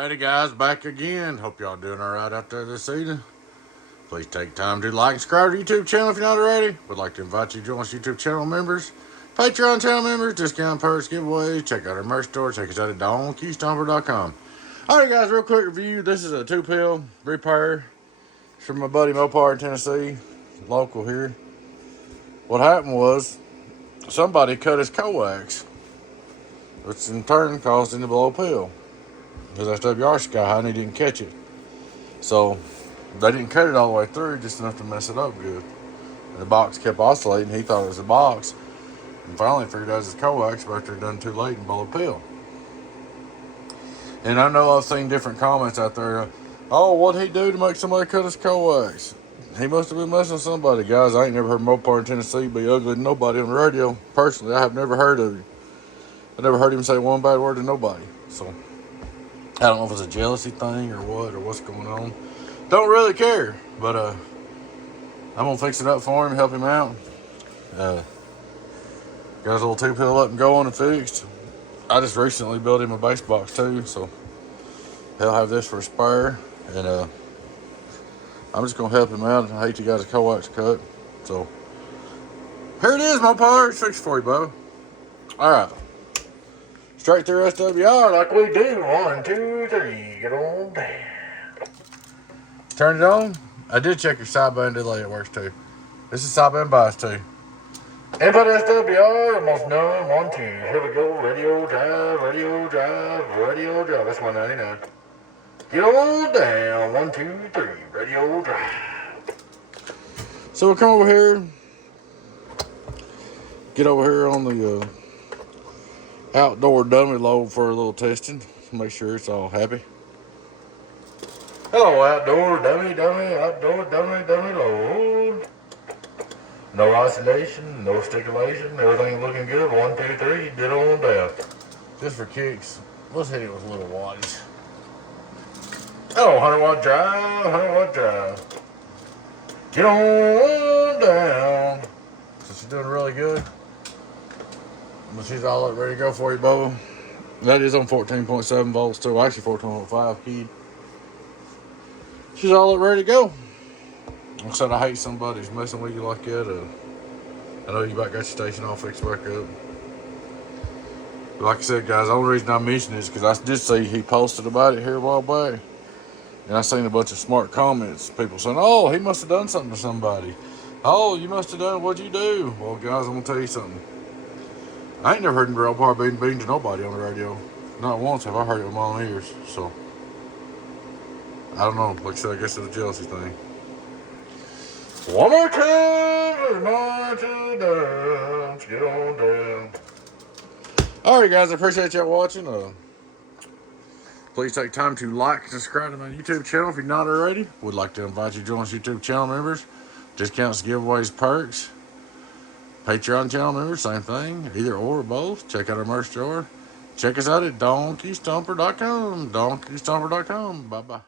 Alrighty guys, back again. Hope y'all doing alright out there this evening. Please take time to like and subscribe to the YouTube channel if you're not already. Would like to invite you to join us YouTube channel members, Patreon channel members, discount perks, giveaways. Check out our merch store. Check us out at Stomper.com. Alright guys, real quick review. This is a 2-pill repair. It's from my buddy Mopar in Tennessee, local here. What happened was somebody cut his coax, which in turn caused him to blow a pill. Because SWR sky high and he didn't catch it. So they didn't cut it all the way through, just enough to mess it up good. And the box kept oscillating. He thought it was a box. And finally figured out it was his coax, but after it done too late and blew a pill. And I know I've seen different comments out there. Oh, what'd he do to make somebody cut his coax? He must have been messing with somebody. Guys, I ain't never heard Mopar in Tennessee be ugly to nobody on the radio. Personally, I have never heard of him. I never heard him say one bad word to nobody. So I don't know if it's a jealousy thing or what, or what's going on. Don't really care, but I'm gonna fix it up for him, help him out. Got his little 2-pill up and going and fixed. I just recently built him a base box too, so he'll have this for a spare. And I'm just gonna help him out. I hate you guys' coax cut. So here it is, Mopar. It's fixed for you, bro. All right. Straight through SWR like we do. 1, 2, 3. Get on down. Turn it on. I did check your sideband delay. It works too. This is sideband bias too. Input SWR. Almost none. 1, 2. Here we go. Radio drive. Radio drive. Radio drive. That's 199. Get on down. 1, 2, 3. Radio drive. So we'll come over here. Get over here on the outdoor dummy load for a little testing. Make sure it's all happy. Hello, outdoor dummy load. No oscillation, no stipulation, everything looking good. 1, 2, 3, get on down. Just for kicks, let's hit it with a little wattage. Oh, 100-watt drive, 100-watt drive. Get on down. So she's doing really good. But she's all up ready to go for you, Bubba. That is on 14.7 volts too. Actually 14.5 keyed. She's all up ready to go. Like I said, I hate somebody's messing with you like that. I know you about got your station all fixed back up. But like I said, guys, the only reason I mentioned it is because I did see he posted about it here a while back. And I seen a bunch of smart comments. People saying, oh, he must have done something to somebody. Oh, you must have done, what'd you do? Well, guys, I'm going to tell you something. I ain't never heard Mopar beating to nobody on the radio. Not once have I heard it with my own ears. So, I don't know. Like I said, I guess it's a jealousy thing. One more time, remind you down. Get on down. Alright, guys, I appreciate y'all watching. Please take time to like and subscribe to my YouTube channel if you're not already. Would like to invite you to join us YouTube channel members. Discounts, giveaways, perks. Patreon channel members, same thing. Either or both. Check out our merch store. Check us out at Stomper.com. Stomper.com. Bye-bye.